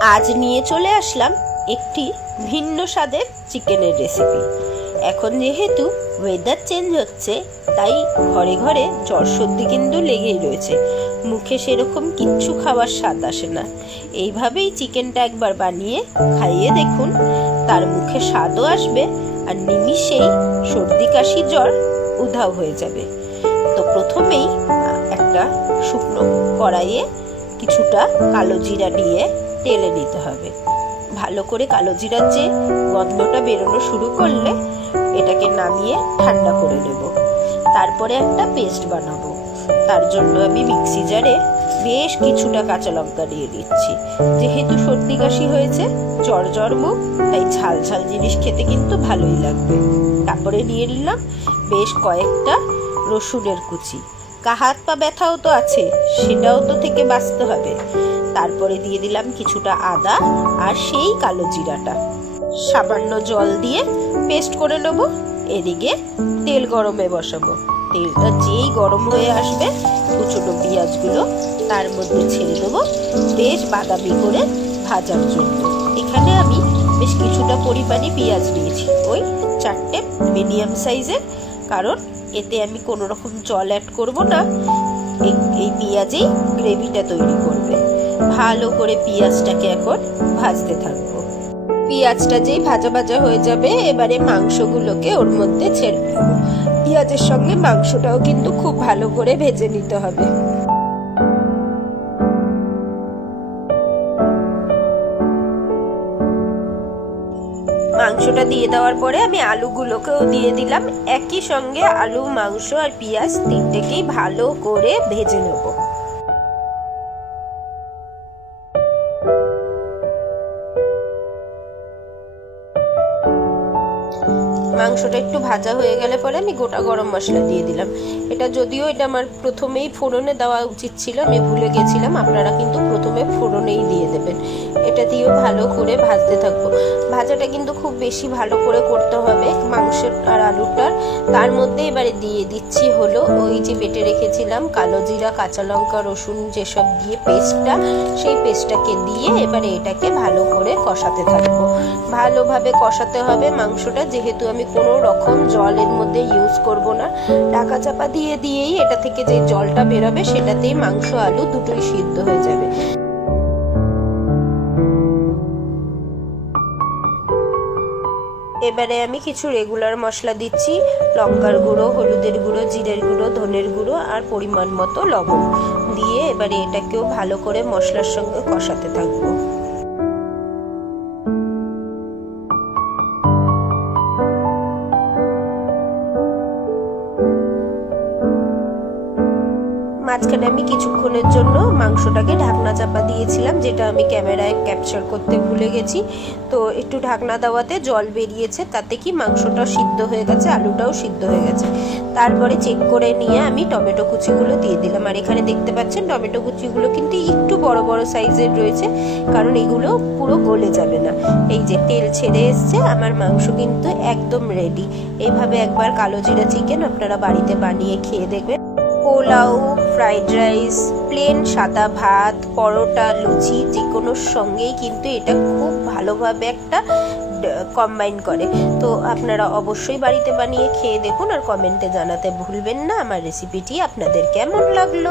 আজ নিয়ে চলে আসলাম একটি ভিন্ন স্বাদের চিকেনের রেসিপি। এখন যেহেতু ওয়েদার চেঞ্জ হচ্ছে, তাই ঘরে ঘরে জ্বর সর্দি কিন্তু লেগেই রয়েছে। মুখে সেরকম কিচ্ছু খাওয়ার স্বাদ আসে না। এইভাবেই চিকেনটা একবার বানিয়ে খাইয়ে দেখুন, তার মুখে স্বাদও আসবে আর নিমিষেই সর্দি কাশি জ্বর উধাও হয়ে যাবে। তো প্রথমেই একটা শুকনো কড়াইয়ে কিছুটা কালো জিরা দিয়ে তেলে নিতে হবে। ভালো করে কালো জিরার যে গন্ধটা বেরোনো শুরু করলে এটাকে নামিয়ে ঠান্ডা করে নেব। তারপরে একটা পেস্ট বানাবো। তার জন্য আমি মিক্সি জারে বেশ কিছুটা কাঁচা লঙ্কা দিয়ে দিচ্ছি। যেহেতু সর্দি কাশি হয়েছে, জ্বর জ্বর মুখ, তাই ঝাল ঝাল জিনিস খেতে কিন্তু ভালোই লাগবে। তারপরে নিয়ে নিলাম বেশ কয়েকটা রসুনের কুচি। কাহাত পা ব্যথাও তো আছে, সেটাও তো থেকে বাঁচতে হবে। তারপরে দিয়ে দিলাম কিছুটা আদা আর সেই কালো জিরাটা। সামান্য জল দিয়ে পেস্ট করে নেব। এদিকে তেল গরমে বসাবো। তেলটা যেই গরম হয়ে আসবে, কুচনো পেঁয়াজগুলো তার মধ্যে ছেড়ে দেবো। বেশ বাদামি করে ভাজার জন্য। এখানে আমি বেশ কিছুটা পরিমাণে পেঁয়াজ নিয়েছি। ওই চারটে মিডিয়াম সাইজের। কারণ এতে আমি কোনো রকম জল অ্যাড করব না। এই পেঁয়াজেই গ্রেভিটা তৈরি করবে। ভালো করে পেঁয়াজটাকে এখন ভাজতে থাকব। পেঁয়াজটা যেই ভাজা ভাজা হয়ে যাবে, এবারে মাংসগুলোকে ওর মধ্যে ছেড়ে দেবো। পেঁয়াজের সঙ্গে মাংসটাও কিন্তু খুব ভালো করে ভেজে নিতে হবে। মাংসটা দিয়ে দেওয়ার পরে আমি আলুগুলোকেও দিয়ে দিলাম। একই সঙ্গে আলু, মাংস আর পেঁয়াজ তিনটেকেই ভালো করে ভেজে নেব। মাংসটা একটু ভাজা হয়ে গেলে পরে আমি গোটা গরম মশলা দিয়ে দিলাম। এটা যদিও এটা আমার প্রথমেই ফোড়নে দেওয়া উচিত ছিল, আমি ভুলে গেছিলাম, আপনারা কিন্তু প্রথমে ফোড়নেই দিয়ে দেবেন। এটা দিয়েও ভালো করে ভাজতে থাকব। ভাজাটা কিন্তু খুব বেশি ভালো করে করতে হবে, মাংসের আর আলুটার তার মধ্যে এবারে দিয়ে দিচ্ছি হলো ওই যে বেটে রেখেছিলাম কালো জিরা, কাঁচা লঙ্কা, রসুন যেসব দিয়ে পেস্টটা, সেই পেস্টটাকে দিয়ে এবারে এটাকে ভালো করে কষাতে থাকব। ভালোভাবে কষাতে হবে মাংসটা, যেহেতু আমি কোনো রকম জলের মধ্যে ইউজ করব না। ঢাকা চাপা দিয়ে দিয়েই এটা থেকে যে জলটা বেরোবে, সেটাতেই মাংস, আলু দুটোই সিদ্ধ হয়ে যাবে। এবারে আমি কিছু রেগুলার মশলা দিচ্ছি, লঙ্কার গুঁড়ো, হলুদের গুঁড়ো, জিরের গুঁড়ো, ধনের গুঁড়ো আর পরিমাণ মতো লবণ। দিয়ে এবারে এটাকেও ভালো করে মশলার সঙ্গে কষাতে থাকব। মাঝখানে আমি কিছুক্ষণের জন্য মাংসটাকে ঢাকনা চাপা দিয়েছিলাম, যেটা আমি ক্যামেরায় ক্যাপচার করতে ভুলে গেছি। তো একটু ঢাকনা দেওয়াতে জল বেরিয়েছে, তাতে কি মাংসটা সিদ্ধ হয়ে গেছে, আলুটাও সিদ্ধ হয়ে গেছে। তারপরে চেক করে নিয়ে আমি টমেটো কুচিগুলো দিয়ে দিলাম। আর এখানে দেখতে পাচ্ছেন, টমেটো কুচিগুলো কিন্তু একটু বড় বড় সাইজের রয়েছে, কারণ এগুলো পুরো গলে যাবে না। এই যে তেল ছেড়ে এসছে, আমার মাংস কিন্তু একদম রেডি এইভাবে একবার কালো জিরা চিকেন আপনারা বাড়িতে বানিয়ে খেয়ে দেখবেন। পোলাও, ফ্রাইড রাইস প্লেন সাদা ভাত, পরোটা, লুচি, যে কোনো সঙ্গেই কিন্তু এটা খুব ভালোভাবে একটা কম্বাইন করে। তো আপনারা অবশ্যই বাড়িতে বানিয়ে খেয়ে দেখুন আর কমেন্টে জানাতে ভুলবেন না। আমার রেসিপিটি আপনাদের কেমন লাগল?